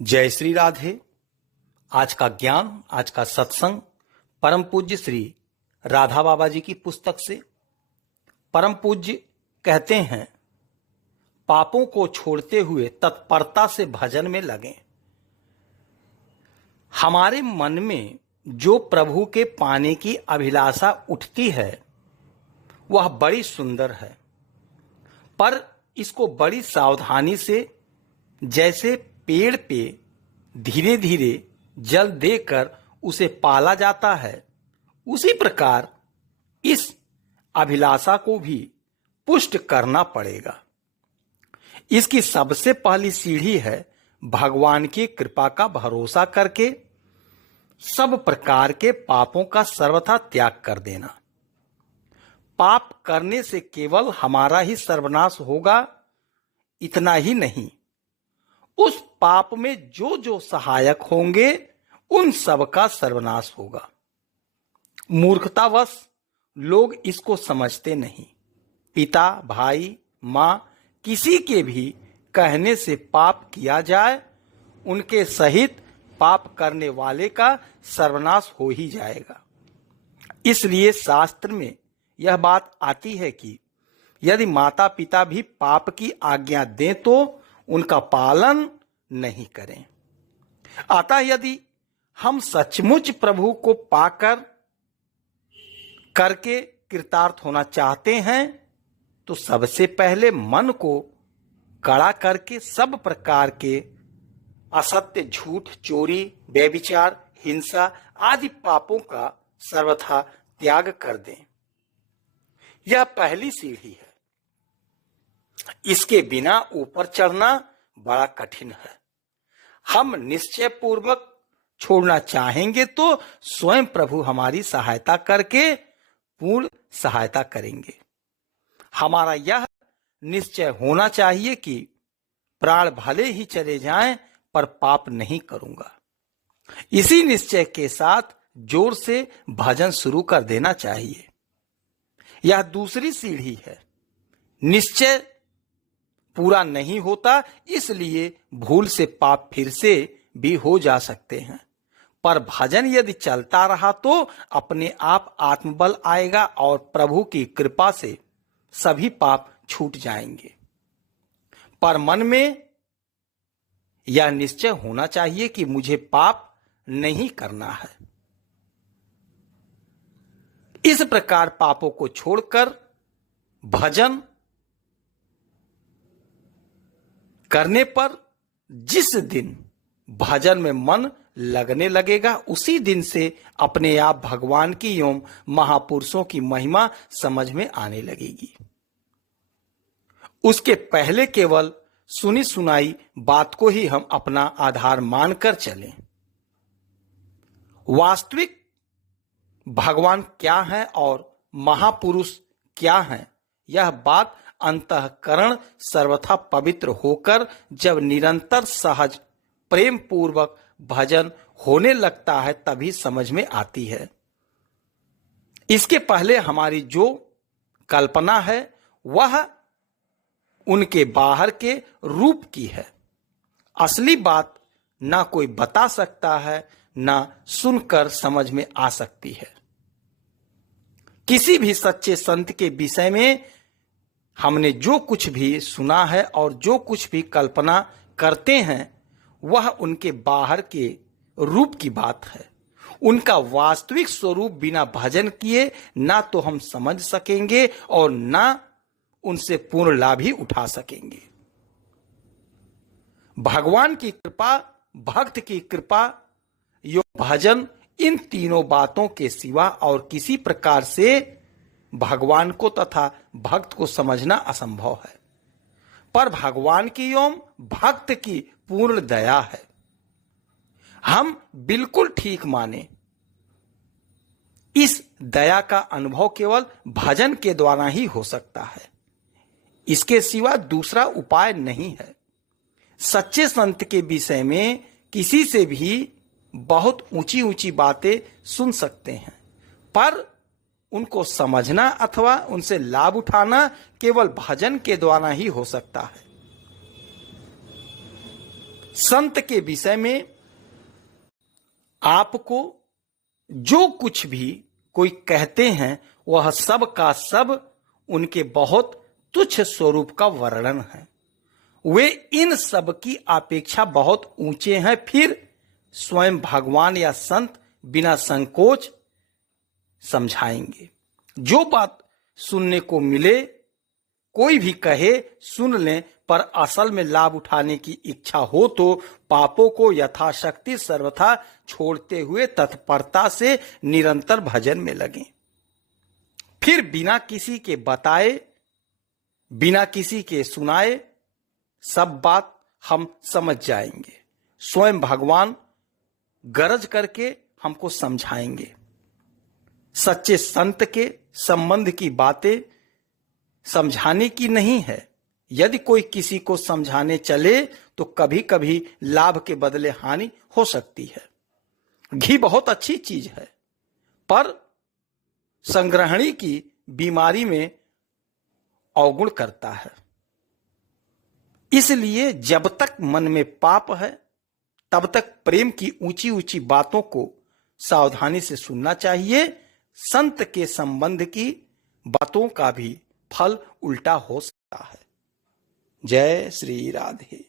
जय श्री राधे। आज का ज्ञान, आज का सत्संग परम पूज्य श्री राधा बाबा जी की पुस्तक से। परम पूज्य कहते हैं, पापों को छोड़ते हुए तत्परता से भजन में लगें। हमारे मन में जो प्रभु के पाने की अभिलाषा उठती है वह बड़ी सुंदर है, पर इसको बड़ी सावधानी से, जैसे पेड़ पे धीरे धीरे जल देकर उसे पाला जाता है, उसी प्रकार इस अभिलाषा को भी पुष्ट करना पड़ेगा। इसकी सबसे पहली सीढ़ी है भगवान की कृपा का भरोसा करके सब प्रकार के पापों का सर्वथा त्याग कर देना। पाप करने से केवल हमारा ही सर्वनाश होगा, इतना ही नहीं, उस पाप में जो जो सहायक होंगे उन सब का सर्वनाश होगा। मूर्खतावश लोग इसको समझते नहीं। पिता, भाई, माँ, किसी के भी कहने से पाप किया जाए, उनके सहित पाप करने वाले का सर्वनाश हो ही जाएगा। इसलिए शास्त्र में यह बात आती है कि यदि माता पिता भी पाप की आज्ञा दें तो उनका पालन नहीं करें। अतः यदि हम सचमुच प्रभु को पाकर करके कृतार्थ होना चाहते हैं तो सबसे पहले मन को कड़ा करके सब प्रकार के असत्य, झूठ, चोरी, व्यभिचार, हिंसा आदि पापों का सर्वथा त्याग कर दें। यह पहली सीढ़ी है। इसके बिना ऊपर चढ़ना बड़ा कठिन है। हम निश्चय पूर्वक छोड़ना चाहेंगे तो स्वयं प्रभु हमारी सहायता करके पूर्ण सहायता करेंगे। हमारा यह निश्चय होना चाहिए कि प्राण भले ही चले जाएं पर पाप नहीं करूंगा। इसी निश्चय के साथ जोर से भजन शुरू कर देना चाहिए। यह दूसरी सीढ़ी है। निश्चय पूरा नहीं होता, इसलिए भूल से पाप फिर से भी हो जा सकते हैं, पर भजन यदि चलता रहा तो अपने आप आत्मबल आएगा और प्रभु की कृपा से सभी पाप छूट जाएंगे। पर मन में यह निश्चय होना चाहिए कि मुझे पाप नहीं करना है। इस प्रकार पापों को छोड़कर भजन करने पर जिस दिन भजन में मन लगने लगेगा, उसी दिन से अपने आप भगवान की एवं महापुरुषों की महिमा समझ में आने लगेगी। उसके पहले केवल सुनी सुनाई बात को ही हम अपना आधार मानकर चलें। वास्तविक भगवान क्या है और महापुरुष क्या है, यह बात अंतःकरण सर्वथा पवित्र होकर जब निरंतर सहज प्रेम पूर्वक भजन होने लगता है तभी समझ में आती है। इसके पहले हमारी जो कल्पना है वह उनके बाहर के रूप की है। असली बात ना कोई बता सकता है, ना सुनकर समझ में आ सकती है। किसी भी सच्चे संत के विषय में हमने जो कुछ भी सुना है और जो कुछ भी कल्पना करते हैं वह उनके बाहर के रूप की बात है। उनका वास्तविक स्वरूप बिना भजन किए ना तो हम समझ सकेंगे और ना उनसे पूर्ण लाभ ही उठा सकेंगे। भगवान की कृपा, भक्त की कृपा, योग, भजन, इन तीनों बातों के सिवा और किसी प्रकार से भगवान को तथा भक्त को समझना असंभव है। पर भगवान की एवं भक्त की पूर्ण दया है। हम बिल्कुल ठीक माने। इस दया का अनुभव केवल भजन के द्वारा ही हो सकता है। इसके सिवा दूसरा उपाय नहीं है। सच्चे संत के विषय में किसी से भी बहुत ऊंची ऊंची बातें सुन सकते हैं, पर उनको समझना अथवा उनसे लाभ उठाना केवल भजन के द्वारा ही हो सकता है। संत के विषय में आपको जो कुछ भी कोई कहते हैं वह सब का सब उनके बहुत तुच्छ स्वरूप का वर्णन है। वे इन सब की अपेक्षा बहुत ऊंचे हैं। फिर स्वयं भगवान या संत बिना संकोच समझाएंगे। जो बात सुनने को मिले कोई भी कहे सुन लें, पर असल में लाभ उठाने की इच्छा हो तो पापों को यथाशक्ति सर्वथा छोड़ते हुए तत्परता से निरंतर भजन में लगें। फिर बिना किसी के बताए, बिना किसी के सुनाए सब बात हम समझ जाएंगे। स्वयं भगवान गरज करके हमको समझाएंगे। सच्चे संत के संबंध की बातें समझाने की नहीं है। यदि कोई किसी को समझाने चले तो कभी कभी लाभ के बदले हानि हो सकती है। घी बहुत अच्छी चीज है, पर संग्रहणी की बीमारी में अवगुण करता है। इसलिए जब तक मन में पाप है तब तक प्रेम की ऊंची ऊंची बातों को सावधानी से सुनना चाहिए। संत के संबंध की बातों का भी फल उल्टा हो सकता है। जय श्री राधे।